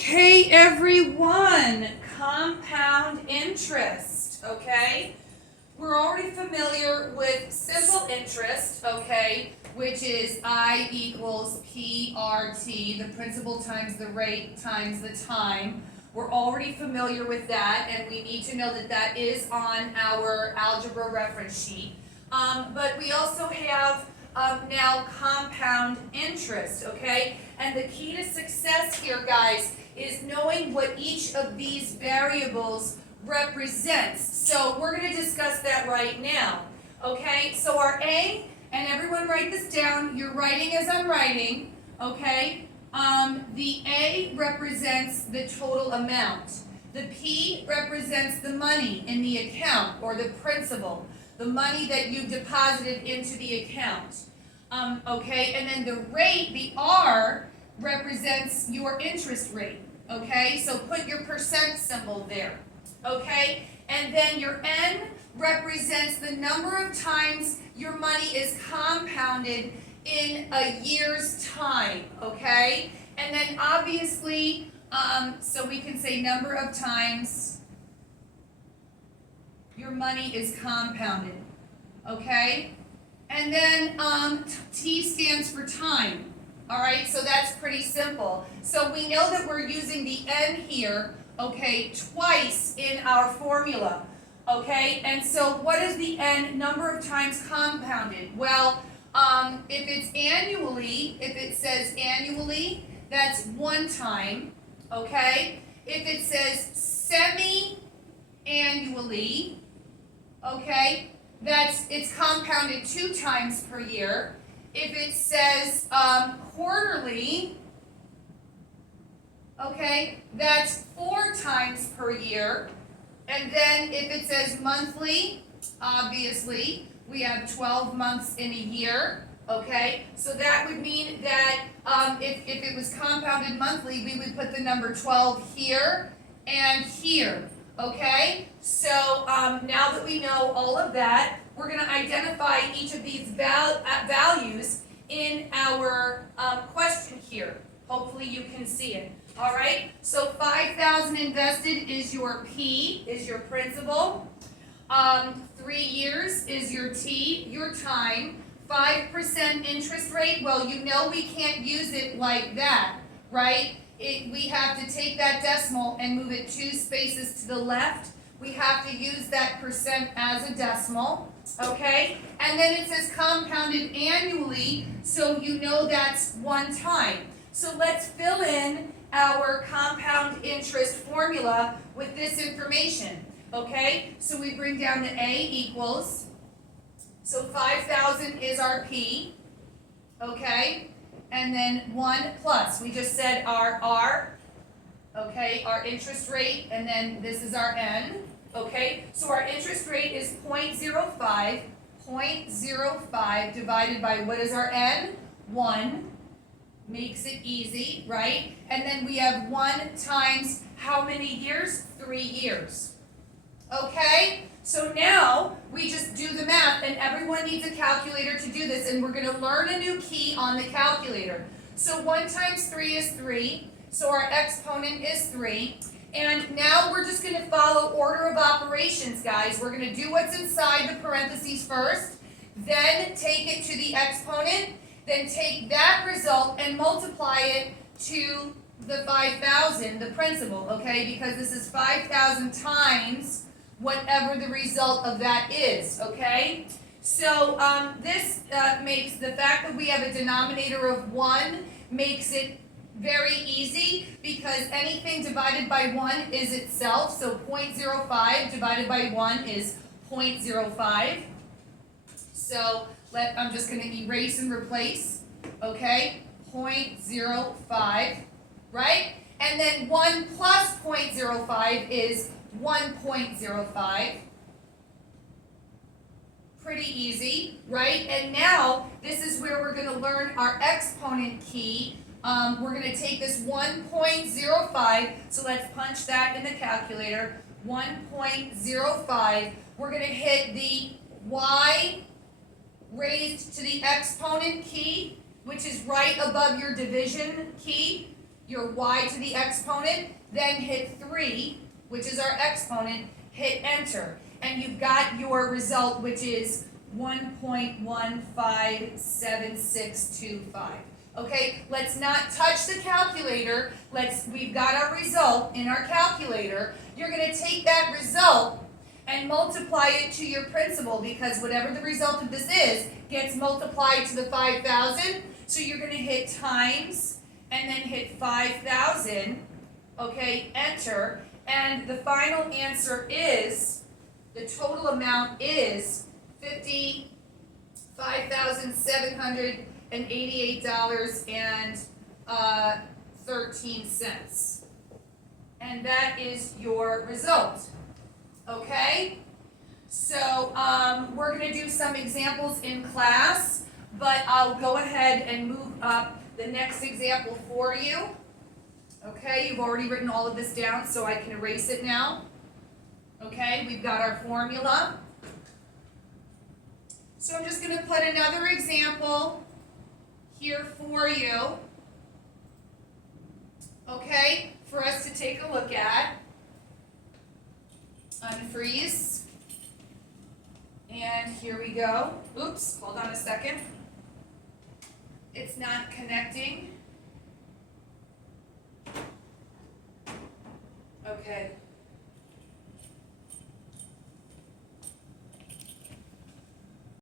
Okay, everyone, compound interest, okay? We're already familiar with simple interest, okay, which is I equals PRT, the principal times the rate times the time. We're already familiar with that, and we need to know that that is on our algebra reference sheet. But we also have now compound interest, okay? And the key to success here, guys, is knowing what each of these variables represents. So we're going to discuss that right now. Okay, so our A, and everyone write this down, you're writing as I'm writing, okay? The A represents the total amount. The P represents the money in the account, or the principal, the money that you deposited into the account. Okay, and then the rate, the R, represents your interest rate. Okay, so put your percent symbol there. Okay, and then your N represents the number of times your money is compounded in a year's time. Okay, and then obviously, so we can say number of times your money is compounded. Okay, and then T stands for time. All right, so that's pretty simple. So we know that we're using the N here, okay, twice in our formula, okay? And so what is the N number of times compounded? Well, if it's annually, if it says annually, that's one time, okay? If it says semi-annually, okay, it's compounded 2 times per year. If it says quarterly, okay, that's 4 times per year. And then if it says monthly, obviously, we have 12 months in a year, okay? So that would mean that if it was compounded monthly, we would put the number 12 here and here, okay? So now that we know all of that, we're going to identify each of these values in our question here. Hopefully you can see it. All right, so 5,000 invested is your P, is your principal. 3 years is your T, your time. 5% interest rate, well, you know we can't use it like that, right? We have to take that decimal and move it 2 spaces to the left. We have to use that percent as a decimal, okay? And then it says compounded annually, so you know that's 1 time. So let's fill in our compound interest formula with this information, okay? So we bring down the A equals, so 5,000 is our P, okay? And then 1 plus, we just said our R, okay, our interest rate, and then this is our N, okay? So our interest rate is 0.05, 0.05 divided by, what is our N? 1. Makes it easy, right? And then we have 1 times how many years? 3 years. Okay? So now we just do the math, and everyone needs a calculator to do this, and we're going to learn a new key on the calculator. So 1 times 3 is 3, so our exponent is 3. And now we're just going to follow order of operations, guys. We're going to do what's inside the parentheses first, then take it to the exponent, then take that result and multiply it to the 5,000, the principal, okay? Because this is 5,000 times whatever the result of that is, okay? So this makes the fact that we have a denominator of 1 makes it very easy, because anything divided by 1 is itself. So 0.05 divided by 1 is 0.05. So I'm just going to erase and replace, okay? 0.05, right? And then 1 plus 0.05 is 1.05. Pretty easy, right? And now this is where we're going to learn our exponent key. We're going to take this 1.05, so let's punch that in the calculator. 1.05. We're going to hit the y raised to the exponent key, which is right above your division key. your y to the exponent, then hit 3, which is our exponent, hit enter. And you've got your result, which is 1.157625. Okay, let's not touch the calculator. We've got our result in our calculator. You're going to take that result and multiply it to your principal, because whatever the result of this is gets multiplied to the 5,000. So you're going to hit times and then hit 5,000. Okay, enter. And the final answer is, the total amount is $55,788.13. And that is your result. Okay? So we're going to do some examples in class, but I'll go ahead and move up the next example for you. Okay, you've already written all of this down, so I can erase it now. Okay, we've got our formula. So I'm just going to put another example here for you, okay, for us to take a look at. Unfreeze. And here we go. Oops, hold on a second. It's not connecting. Okay.